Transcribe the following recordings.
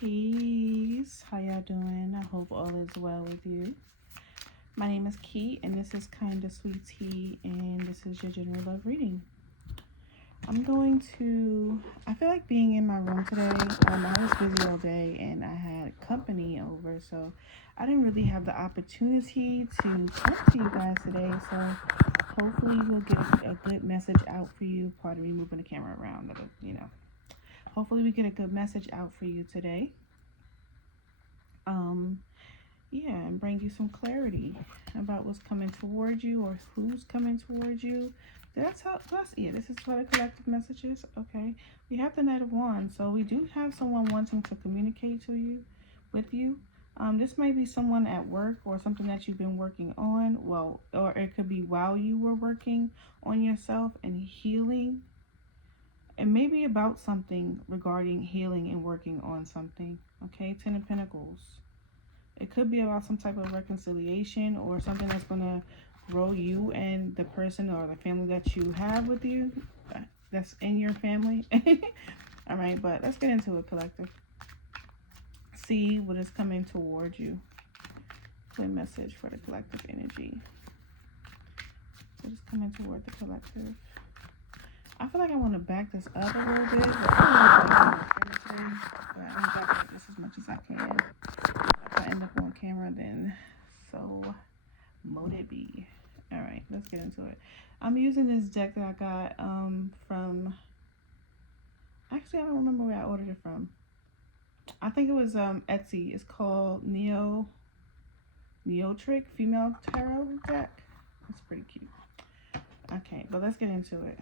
Peace. How y'all doing? I hope all is well with you. My name is Key, and this is KindaSweetTea, and this is your general love reading. I feel like being in my room today. I was busy all day, and I had company over, so I didn't really have the opportunity to talk to you guys today. So hopefully we'll get a good message out for you. Pardon me moving the camera around, Hopefully we get a good message out for you today. And bring you some clarity about what's coming towards you or who's coming towards you. This is for the collective messages. Okay, we have the Knight of Wands, so we do have someone wanting to communicate with you. This might be someone at work or something that you've been working on. Or it could be while you were working on yourself and healing. It may be about something regarding healing and working on something. Okay, Ten of Pentacles. It could be about some type of reconciliation or something that's going to grow you and the person or the family that you have with you. That's in your family. All right, but let's get into it, collective. See what is coming towards you. Clear message for the collective energy. What is coming toward the collective? I feel like I want to back this up a little bit, but I'm going to back it this as much as I can. If I end up on camera, then so mote it be. All right, let's get into it. I'm using this deck that I got from, actually I don't remember where I ordered it from. I think it was Etsy. It's called Neotric Female Tarot deck. It's pretty cute. Okay, but let's get into it.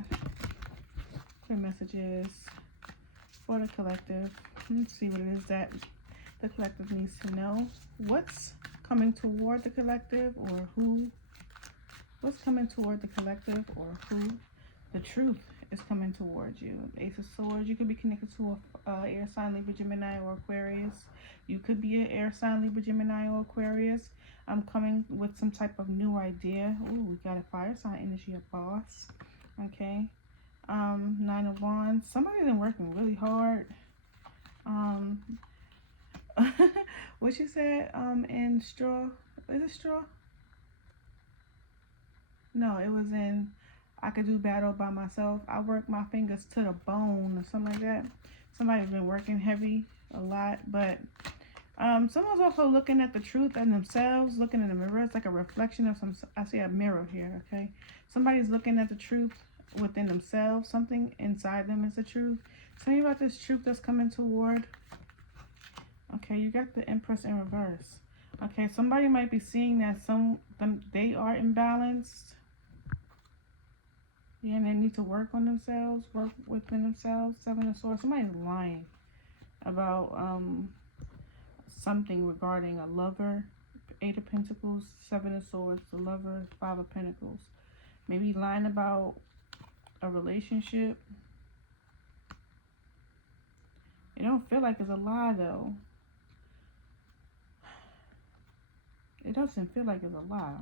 Clear messages for the collective. Let's see what it is that the collective needs to know. What's coming toward the collective, or who? What's coming toward the collective, or who? The truth is coming towards you. Ace of Swords. You could be connected to a air sign, Libra, Gemini, or Aquarius. You could be an air sign, Libra, Gemini, or Aquarius. I'm coming with some type of new idea. Ooh, we got a fire sign energy, a boss. Okay. Nine of Wands. Somebody's been working really hard. What you said? In straw. Is it straw? No, it was in I could do battle by myself. I work my fingers to the bone or something like that. Somebody's been working heavy a lot, but someone's also looking at the truth in themselves, looking in the mirror. It's like a reflection of I see a mirror here, okay? Somebody's looking at the truth within themselves. Something inside them is the truth. Tell me about this truth that's coming toward. Okay, you got the Empress in reverse. Okay, somebody might be seeing that they are imbalanced. Yeah, and they need to work on themselves, work within themselves. Seven of Swords. Somebody's lying about something regarding a lover. Eight of Pentacles, Seven of Swords, the lover, Five of Pentacles. Maybe lying about a relationship. It don't feel like it's a lie though. It doesn't feel like it's a lie.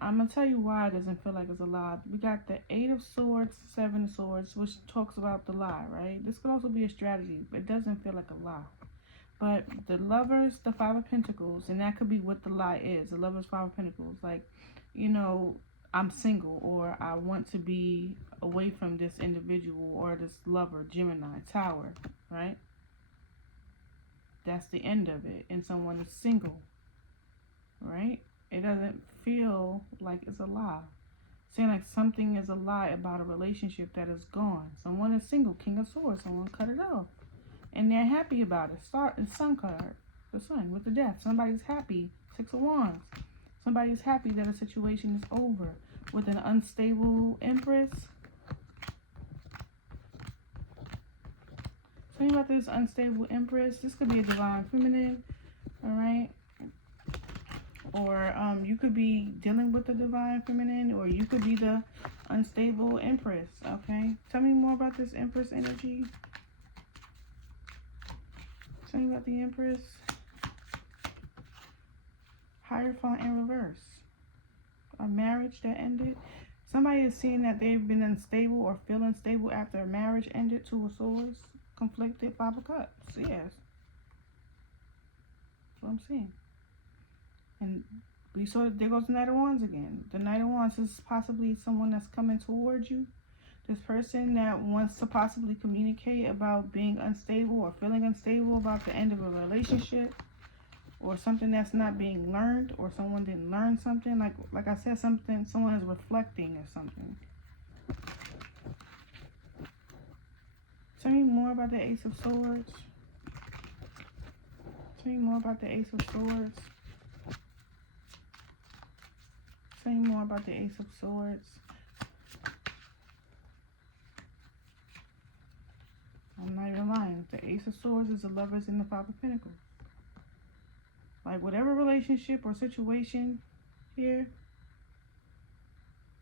I'm going to tell you why it doesn't feel like it's a lie. We got the Eight of Swords, Seven of Swords, which talks about the lie, right? This could also be a strategy, but it doesn't feel like a lie. But the lovers, the Five of Pentacles, and that could be what the lie is. The lovers, Five of Pentacles. Like, you know, I'm single, or I want to be away from this individual or this lover, Gemini, Tower, right? That's the end of it. And someone is single, right? It doesn't feel like it's a lie. Saying like something is a lie about a relationship that is gone. Someone is single, King of Swords, someone cut it off. And they're happy about it. Sun card, the Sun with the Death. Somebody's happy, Six of Wands. Somebody's happy that a situation is over. With an unstable Empress. Tell me about this unstable Empress. This could be a divine feminine, alright? Or you could be dealing with the divine feminine, or you could be the unstable Empress, okay? Tell me more about this Empress energy. Tell me about the Empress. Hierophant in reverse. A marriage that ended. Somebody is seeing that they've been unstable or feel unstable after a marriage ended. Two of Swords. Conflicted. Five of Cups. Yes. That's what I'm seeing. And we saw that there goes the Knight of Wands again. The Knight of Wands is possibly someone that's coming towards you. This person that wants to possibly communicate about being unstable or feeling unstable about the end of a relationship, or something that's not being learned, or someone didn't learn something. Like I said, someone is reflecting or something. Tell me more about the Ace of Swords. Tell me more about the Ace of Swords. Tell me more about the Ace of Swords. I'm not even lying. The Ace of Swords is the Lovers and the Five of Pentacles. Like, whatever relationship or situation here,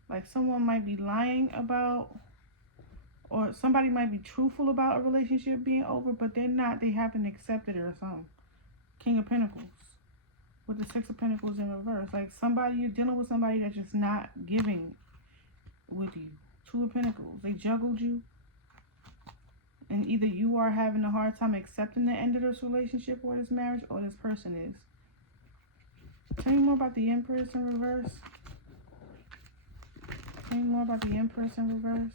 like someone might be lying about, or somebody might be truthful about a relationship being over, but they're not. They haven't accepted it or something. King of Pentacles with the Six of Pentacles in reverse. Like, you're dealing with somebody that's just not giving with you. Two of Pentacles. They juggled you. And either you are having a hard time accepting the end of this relationship or this marriage, or this person is. Tell me more about the Empress in reverse. Tell me more about the Empress in reverse.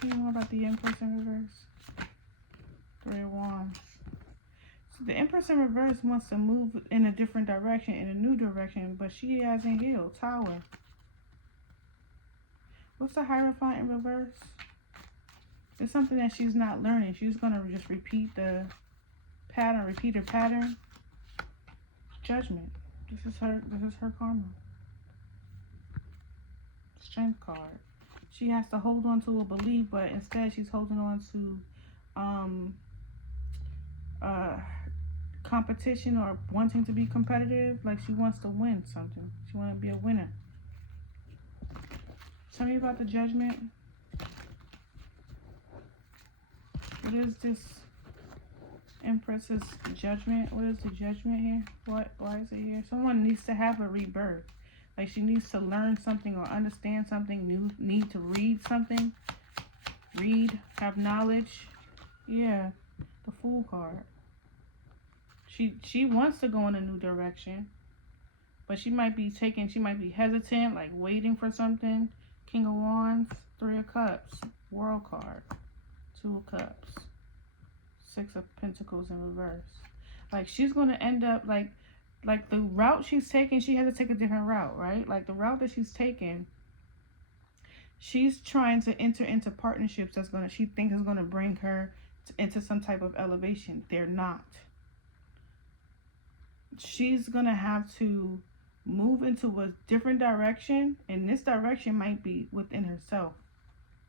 Tell me more about the Empress in reverse. Three of Wands. So the Empress in reverse wants to move in a different direction, in a new direction, but she hasn't healed. Tower. What's the Hierophant in reverse? It's something that she's not learning. She's going to just repeat the pattern, repeat her pattern. Judgment. This is her karma. Strength card. She has to hold on to a belief, but instead she's holding on to competition or wanting to be competitive. Like, she wants to win something. She wants to be a winner. Tell me about the Judgment. What is this Empress's judgment? What is the judgment here? Why is it here? Someone needs to have a rebirth. Like, she needs to learn something or understand something new. Need to read something. Read. Have knowledge. Yeah. The Fool card. She wants to go in a new direction. But she might be hesitant, like waiting for something. King of Wands. Three of Cups. World card. Two of Cups. Six of Pentacles in reverse. Like, she's going to end up like the route she's taking, she has to take a different route, right? Like, the route that she's taking, she's trying to enter into partnerships she thinks is going to bring her into some type of elevation. They're not. She's going to have to move into a different direction, and this direction might be within herself.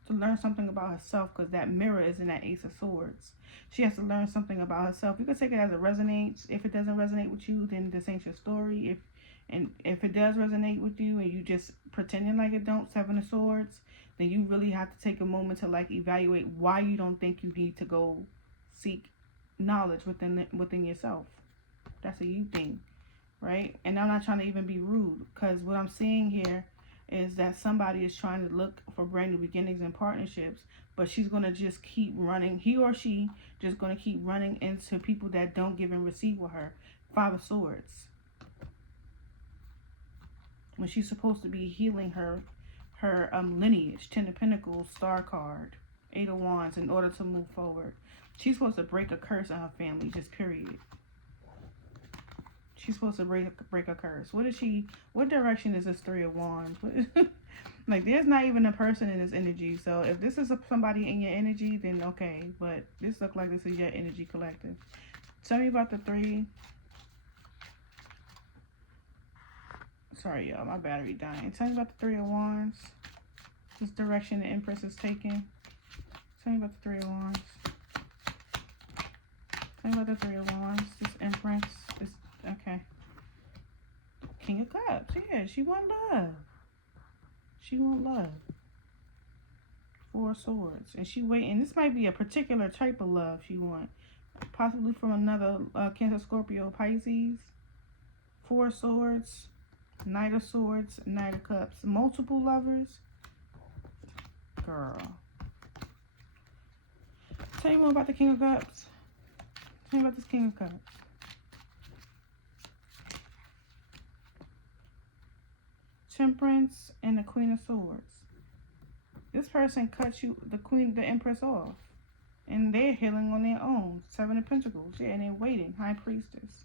To learn something about herself, because that mirror is in that Ace of Swords. She has to learn something about herself. You can take it as it resonates. If it doesn't resonate with you, then this ain't your story. If it does resonate with you and you just pretending like it don't, Seven of Swords, then you really have to take a moment to like evaluate why you don't think you need to go seek knowledge within yourself. That's a you thing, right? And I'm not trying to even be rude, because what I'm seeing here is that somebody is trying to look for brand new beginnings and partnerships, but she's going to just keep running. He or she just going to keep running into people that don't give and receive with her. Five of Swords. When she's supposed to be healing her lineage. Ten of Pentacles, Star card. Eight of Wands, in order to move forward. She's supposed to break a curse in her family, just period. She's supposed to break a curse. What direction is this Three of Wands? Like, there's not even a person in this energy. So if this is somebody in your energy, then okay. But this looks like this is your energy collective. Tell me about the three. Sorry, y'all. My battery dying. Tell me about the Three of Wands. This direction the Empress is taking. Tell me about the Three of Wands. Tell me about the Three of Wands. This Empress. Okay. King of Cups. Yeah, she want love. She want love. Four of Swords. And she waiting. This might be a particular type of love she want. Possibly from another Cancer, Scorpio, Pisces. Four of Swords. Knight of Swords. Knight of Cups. Multiple lovers. Girl. Tell you more about the King of Cups. Tell me about this King of Cups. Temperance and the Queen of Swords. This person cut you, the Empress, off. And they're healing on their own. Seven of Pentacles. Yeah, and they're waiting. High Priestess.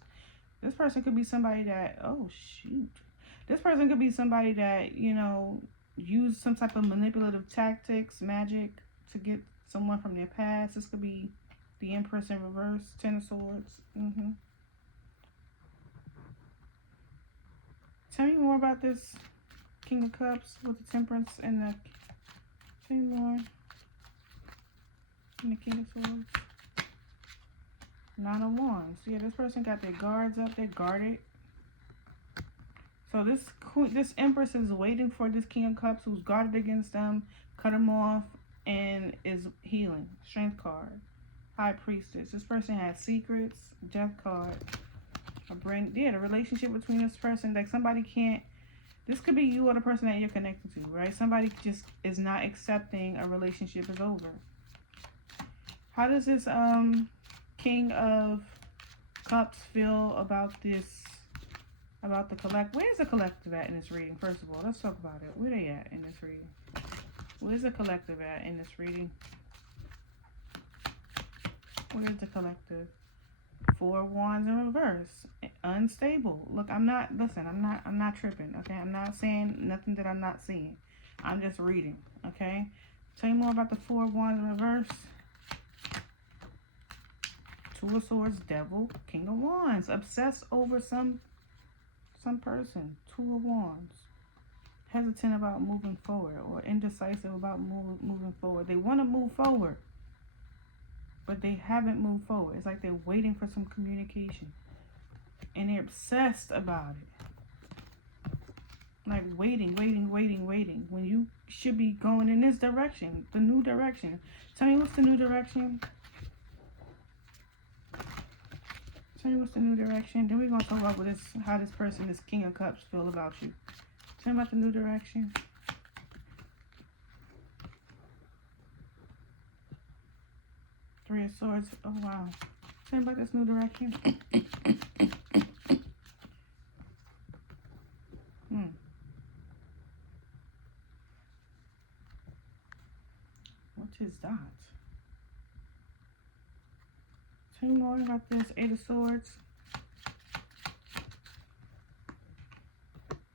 This person could be somebody that, oh, shoot. This person could be somebody that, you know, used some type of manipulative tactics, magic, to get someone from their past. This could be the Empress in reverse. Ten of Swords. Tell me more about this King of Cups with the Temperance and the... Tell me more. And the King of Swords. Nine of Wands. Yeah, this person got their guards up. They're guarded. So this Empress is waiting for this King of Cups who's guarded against them, cut them off, and is healing. Strength card. High Priestess. This person has secrets. Death card. The relationship between this person, like somebody can't... This could be you or the person that you're connected to, right? Somebody just is not accepting a relationship is over. How does this King of Cups feel about this, about the where's the collective at in this reading? First of all, let's talk about it. Where they at in this reading? Where's the collective at in this reading? Where's the collective? Four of Wands in reverse. Unstable. Look, I'm not tripping, okay? I'm not saying nothing that I'm not seeing. I'm just reading, okay? Tell you more about the Four of Wands in reverse. Two of Swords, Devil, King of Wands. Obsessed over some person. Two of Wands. Hesitant about moving forward or indecisive about moving forward. They want to move forward, but they haven't moved forward. It's like they're waiting for some communication. And they're obsessed about it. Like waiting. When you should be going in this direction. The new direction. Tell me what's the new direction? Tell me what's the new direction. Then we're going to talk about how this person, this King of Cups, feel about you. Tell me about the new direction. Three of Swords. Oh, wow. Tell me about this new direction. What is that? Tell me more about this. Eight of Swords.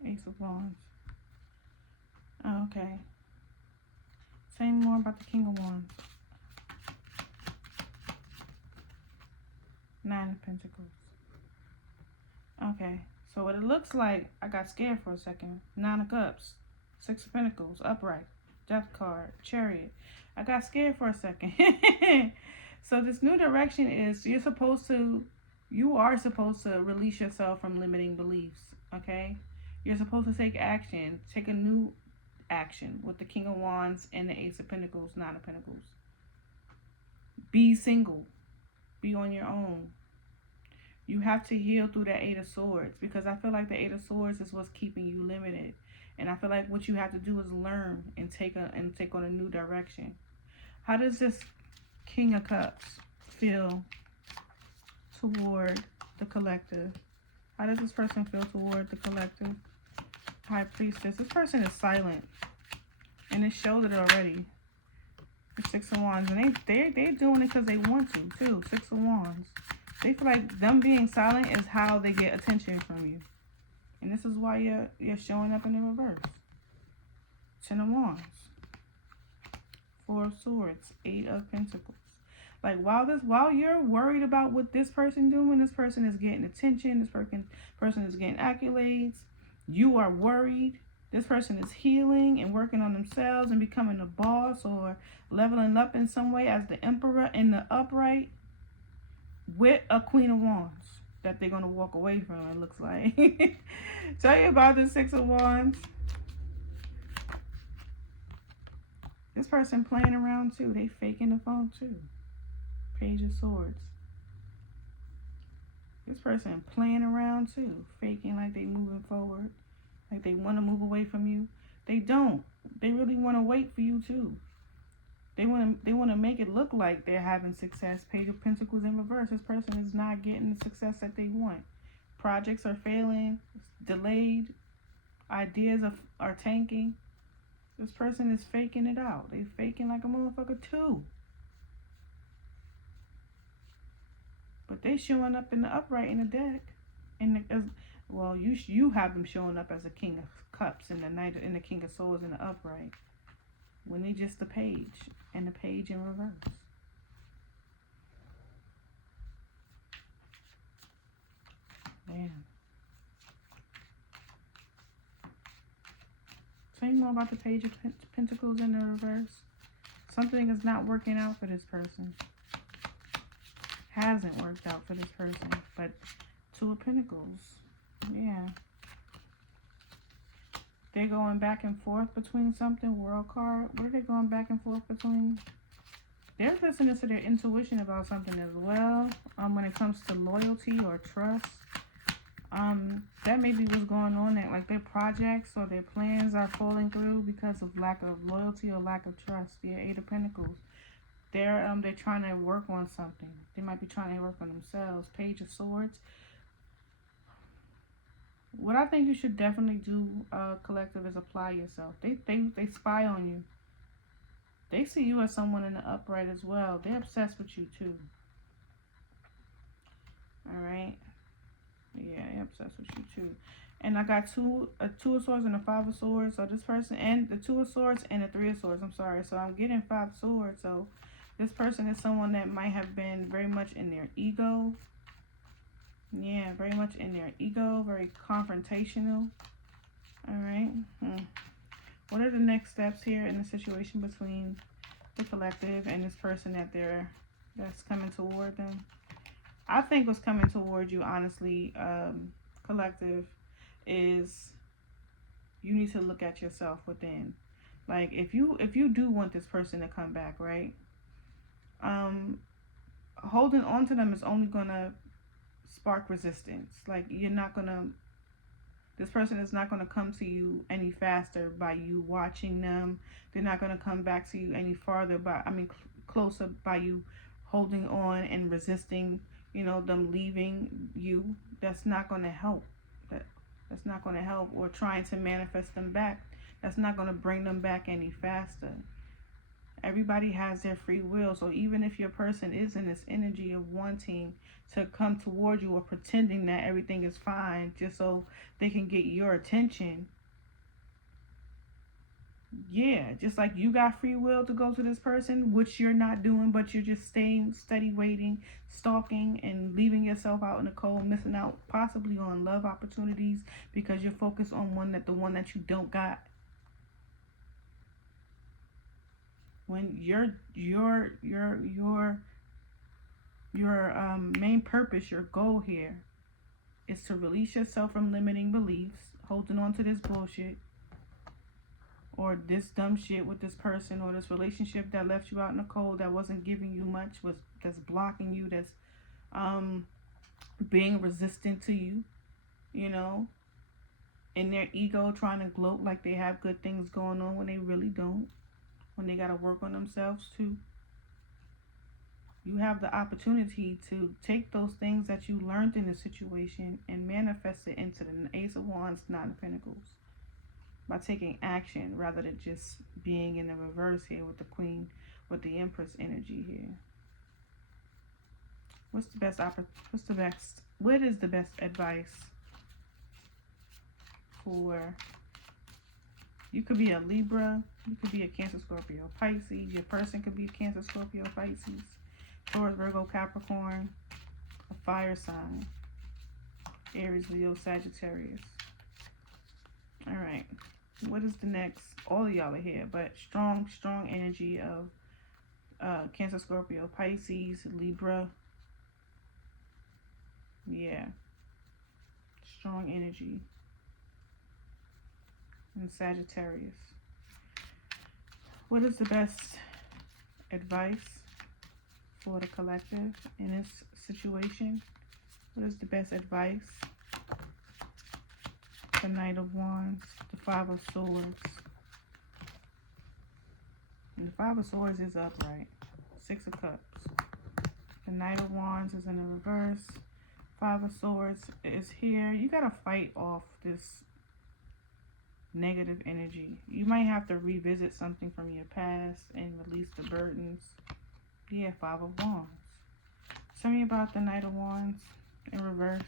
Ace of Wands. Oh, okay. Tell me more about the King of Wands. Nine of Pentacles. Okay. So what it looks like, I got scared for a second. Nine of Cups. Six of Pentacles. Upright. Death card. Chariot. I got scared for a second. So this new direction is you are supposed to release yourself from limiting beliefs, okay? You're supposed to take action, take a new action with the King of Wands and the Ace of Pentacles, Nine of Pentacles. Be single. Be on your own. You have to heal through the Eight of Swords because I feel like the Eight of Swords is what's keeping you limited. And I feel like what you have to do is learn and take on a new direction. How does this King of Cups feel toward the collective? How does this person feel toward the collective? High Priestess. This person is silent. And it showed it already. The Six of Wands. And they're doing it because they want to, too. Six of Wands. They feel like them being silent is how they get attention from you. And this is why you're showing up in the reverse. Ten of Wands. Four of Swords. Eight of Pentacles. Like while you're worried about what this person doing, this person is getting attention, this person is getting accolades, you are worried. This person is healing and working on themselves and becoming a boss or leveling up in some way as the Emperor in the upright with a Queen of Wands that they're going to walk away from, it looks like. Tell you about the Six of Wands. This person playing around too. They faking the phone too. Page of Swords. This person playing around too. Faking like they moving forward. Like they want to move away from you. They don't. They really want to wait for you too. They want to make it look like they're having success. Page of Pentacles in reverse. This person is not getting the success that they want. Projects are failing, delayed. Ideas are tanking. This person is faking it out. They faking like a motherfucker too. But they showing up in the upright in the deck. Well, you have them showing up as a King of Cups in the Knight in the King of Swords in the upright. When they just the page and the page in reverse. Damn. Tell you more about the Page of Pentacles in the reverse. Something is not working out for this person. Hasn't worked out for this person. But Two of Pentacles. Yeah. They're going back and forth between something. World card. What are they going back and forth between? They're listening to their intuition about something as well. When it comes to loyalty or trust. That may be what's going on. That like their projects or their plans are falling through because of lack of loyalty or lack of trust. The Eight of Pentacles. They're trying to work on something. They might be trying to work on themselves. Page of Swords. What I think you should definitely do, collective, is apply yourself. They spy on you. They see you as someone in the upright as well. They're obsessed with you too. Alright? Yeah, they're obsessed with you too. And I got a Two of Swords and a Five of Swords. So this person, and the Two of Swords and the Three of Swords. I'm sorry. So I'm getting Five of Swords. So this person is someone that might have been very much in their ego. Yeah, very much in their ego. Very confrontational. Alright. What are the next steps here in the situation between the collective and this person that's coming toward them? I think what's coming toward you, honestly, collective, is you need to look at yourself within. Like, if you do want this person to come back, right? Holding on to them is only gonna spark resistance. Like, this person is not gonna come to you any faster by you watching them. They're not gonna come back to you any farther closer by you holding on and resisting, them leaving you. That's not going to help. That's not going to help. Or trying to manifest them back. That's not going to bring them back any faster. Everybody has their free will. So even if your person is in this energy of wanting to come toward you or pretending that everything is fine just so they can get your attention, yeah, just like you got free will to go to this person, which you're not doing, but you're just staying steady, waiting, stalking, and leaving yourself out in the cold, missing out possibly on love opportunities because you're focused on the one that you don't got. When your main purpose, your goal here, is to release yourself from limiting beliefs, holding on to this bullshit, or this dumb shit with this person, or this relationship that left you out in the cold, that wasn't giving you much, that's blocking you, that's being resistant to you, in their ego, trying to gloat like they have good things going on when they really don't, when they got to work on themselves too. You have the opportunity to take those things that you learned in the situation and manifest it into the Ace of Wands, Nine of Pentacles, by taking action rather than just being in the reverse here with the Queen, with the Empress energy here. What is the best advice for, you could be a Libra, you could be a Cancer, Scorpio, Pisces, your person could be a Cancer, Scorpio, Pisces, Taurus, Virgo, Capricorn, a fire sign, Aries, Leo, Sagittarius. All right. What is the next? All of y'all are here, but strong energy of Cancer, Scorpio, Pisces, Libra. Yeah. Strong energy. And Sagittarius. What is the best advice for the collective in this situation? What is the best advice? The Knight of Wands, the Five of Swords. And the Five of Swords is upright. Six of Cups. The Knight of Wands is in the reverse. Five of Swords is here. You got to fight off this negative energy. You might have to revisit something from your past and release the burdens. Yeah, Five of Wands. Tell me about the Knight of Wands in reverse.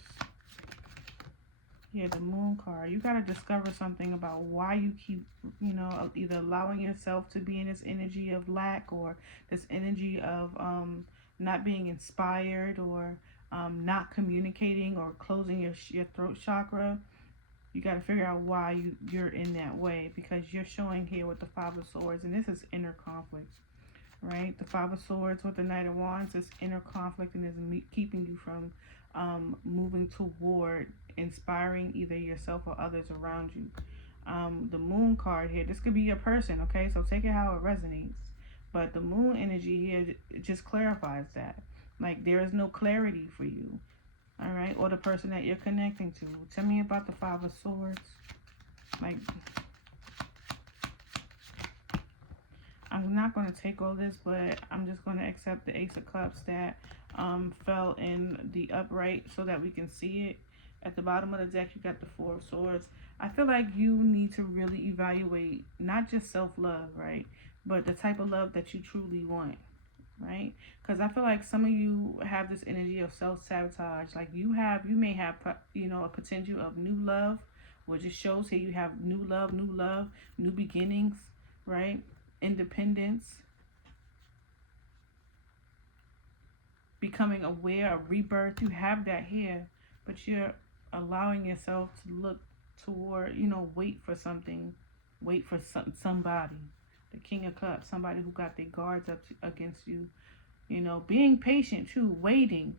Yeah, the Moon card. You got to discover something about why you keep, either allowing yourself to be in this energy of lack, or this energy of not being inspired, or not communicating, or closing your throat chakra. You got to figure out why you're in that way, because you're showing here with the Five of Swords, and this is inner conflict, right? The Five of Swords with the Knight of Wands is inner conflict, and is keeping you from moving toward inspiring either yourself or others around you. The Moon card here, this could be your person, okay? So take it how it resonates. But the Moon energy here, it just clarifies that. Like, there is no clarity for you, all right? Or the person that you're connecting to. Tell me about the Five of Swords. Like, I'm not going to take all this, but I'm just going to accept the Ace of Cups that fell in the upright so that we can see it. At the bottom of the deck, you got the Four of Swords. I feel like you need to really evaluate not just self-love, right? But the type of love that you truly want, right? Because I feel like some of you have this energy of self-sabotage. Like you may have, a potential of new love, which just shows here you have new love, new beginnings, right? Independence, becoming aware of rebirth. You have that here, but you're allowing yourself to look toward, wait for something, wait for somebody. The King of Cups, somebody who got their guards up against you, being patient too, waiting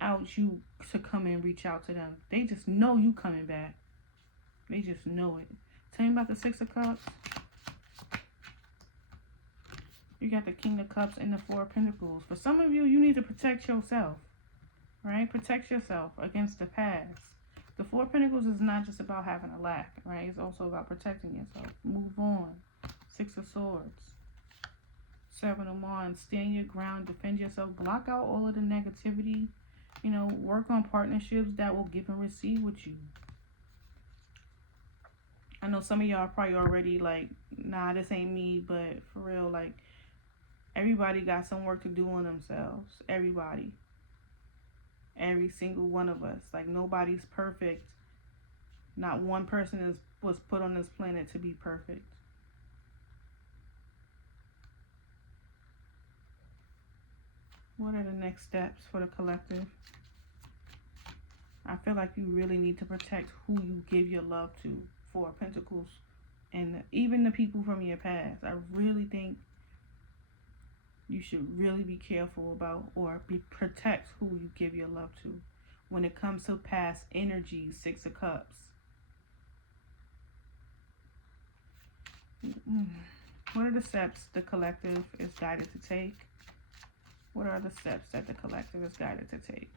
out you to come and reach out to them. They just know you coming back. They just know it. Tell me about the Six of Cups. You got the King of Cups and the Four of Pentacles. For some of you, you need to protect yourself, right? Protect yourself against the past. The Four of Pentacles is not just about having a lack, right? It's also about protecting yourself. Move on. Six of Swords. Seven of Wands. Stand your ground. Defend yourself. Block out all of the negativity. Work on partnerships that will give and receive with you. I know some of y'all are probably already like, nah, this ain't me. But for real, like, everybody got some work to do on themselves. Everybody. Every single one of us. Like, nobody's perfect. Not one person was put on this planet to be perfect. What are the next steps for the collective? I feel like you really need to protect who you give your love to. Four of Pentacles. And even the people from your past. I really think you should really be careful about, or protect who you give your love to. When it comes to past energies, Six of Cups. What are the steps the collective is guided to take? What are the steps that the collective is guided to take?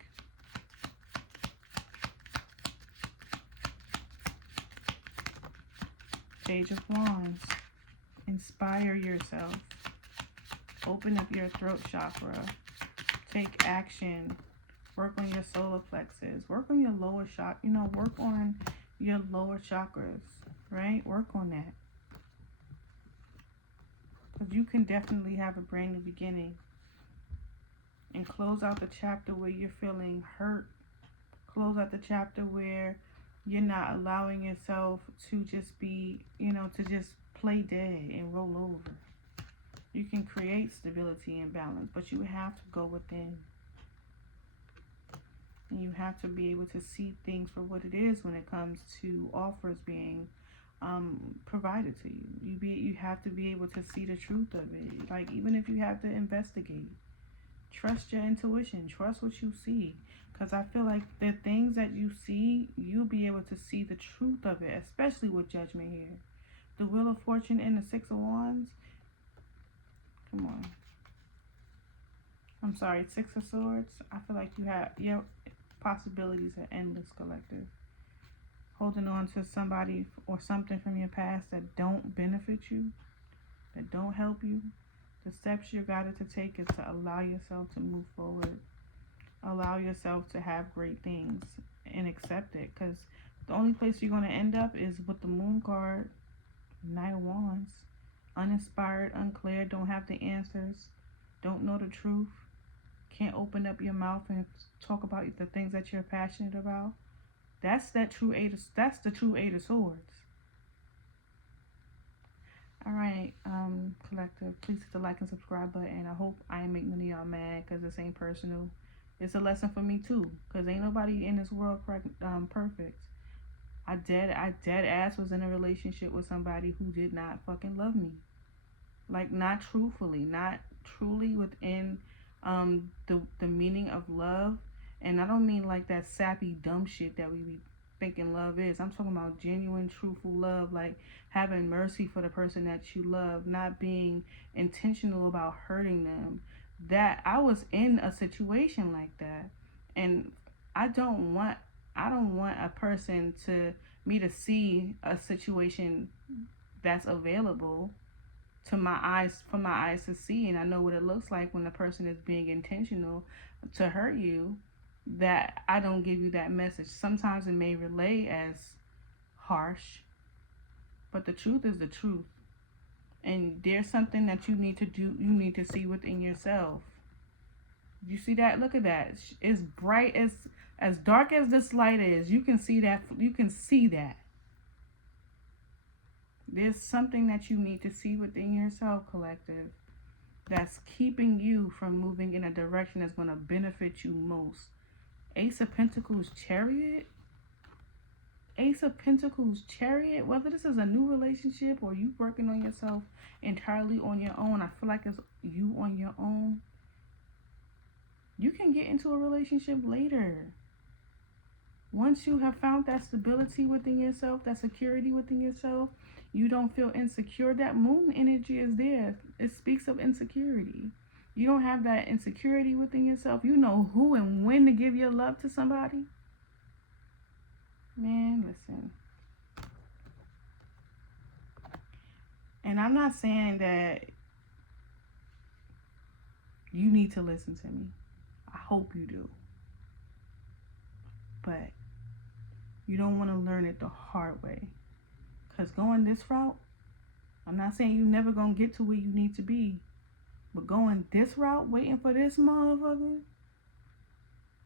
Page of Wands. Inspire yourself. Open up your throat chakra. Take action. Work on your solar plexus. Work on your lower chakra. Work on your lower chakras, right? Work on that. Because you can definitely have a brand new beginning. And close out the chapter where you're feeling hurt. Close out the chapter where you're not allowing yourself to just be, to just play dead and roll over. You can create stability and balance, but you have to go within. And you have to be able to see things for what it is when it comes to offers being provided to you. You have to be able to see the truth of it. Like, even if you have to investigate, trust your intuition. Trust what you see. Because I feel like the things that you see, you'll be able to see the truth of it, especially with Judgment here. The Wheel of Fortune and the Six of Wands. Come on. I'm sorry, Six of Swords. I feel like your possibilities are endless, collective. Holding on to somebody or something from your past that don't benefit you. that don't help you, the steps you got to take is to allow yourself to move forward. Allow yourself to have great things and accept it, because the only place you're going to end up is with the moon card, Knight of Wands. Uninspired, unclear, don't have the answers, don't know the truth, can't open up your mouth and talk about the things that you're passionate about. That's the true Eight of Swords. Alright, collective, please hit the like and subscribe button. I hope I ain't make none of y'all mad, because this ain't personal. It's a lesson for me too, because ain't nobody in this world perfect. I dead ass was in a relationship with somebody who did not fucking love me. Like, not truthfully, not truly within the meaning of love. And I don't mean like that sappy dumb shit that we be thinking love is. I'm talking about genuine, truthful love, like having mercy for the person that you love, not being intentional about hurting them. That I was in a situation like that, and I don't want a person to me to see a situation that's available to my eyes, for my eyes to see, and I know what it looks like when the person is being intentional to hurt you, that I don't give you that message. Sometimes it may relay as harsh, but the truth is the truth. And there's something that you need to do, you need to see within yourself. You see that? Look at that. It's bright, as dark as this light is. You can see that. You can see that. There's something that you need to see within yourself, collective, that's keeping you from moving in a direction that's going to benefit you most. Ace of Pentacles, Chariot. Ace of Pentacles, Chariot. Whether this is a new relationship or you working on yourself entirely on your own, I feel like it's you on your own. You can get into a relationship later. Once you have found that stability within yourself, that security within yourself, you don't feel insecure. That moon energy is there. It speaks of insecurity. You don't have that insecurity within yourself. You know who and when to give your love to somebody. Man, listen. And I'm not saying that you need to listen to me. I hope you do. But you don't want to learn it the hard way. Because going this route, I'm not saying you're never going to get to where you need to be. But going this route, waiting for this motherfucker,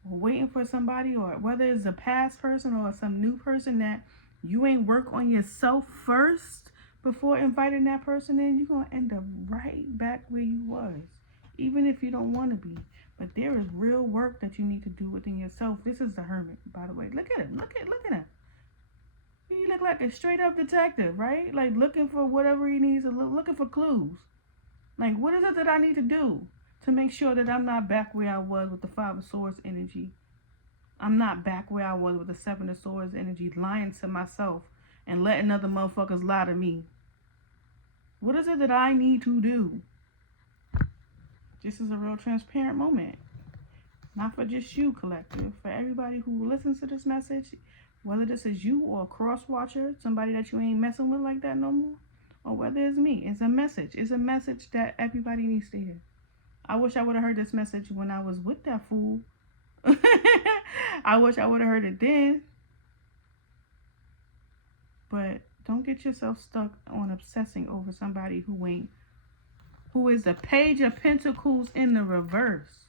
or waiting for somebody, or whether it's a past person or some new person that you ain't work on yourself first before inviting that person in, you're going to end up right back where you was. Even if you don't want to be. But there is real work that you need to do within yourself. This is the Hermit, by the way. Look at him. Look at him. He look like a straight up detective, right? Like looking for whatever he needs to look, looking for clues. Like, what is it that I need to do to make sure that I'm not back where I was with the Five of Swords energy? I'm not back where I was with the Seven of Swords energy, lying to myself and letting other motherfuckers lie to me. What is it that I need to do? This is a real transparent moment. Not for just you, collective. For everybody who listens to this message, whether this is you or a cross-watcher, somebody that you ain't messing with like that no more, or whether it's me. It's a message. It's a message that everybody needs to hear. I wish I would have heard this message when I was with that fool. I wish I would have heard it then. But don't get yourself stuck on obsessing over somebody who is the Page of Pentacles in the reverse.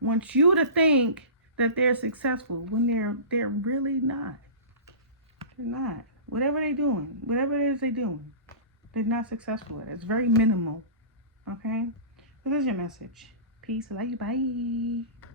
Wants you to think that they're successful when they're really not. They're not. Whatever they're doing, whatever it is they're doing, they're not successful at it. It's very minimal. Okay? This is your message. Peace. I love you. Bye.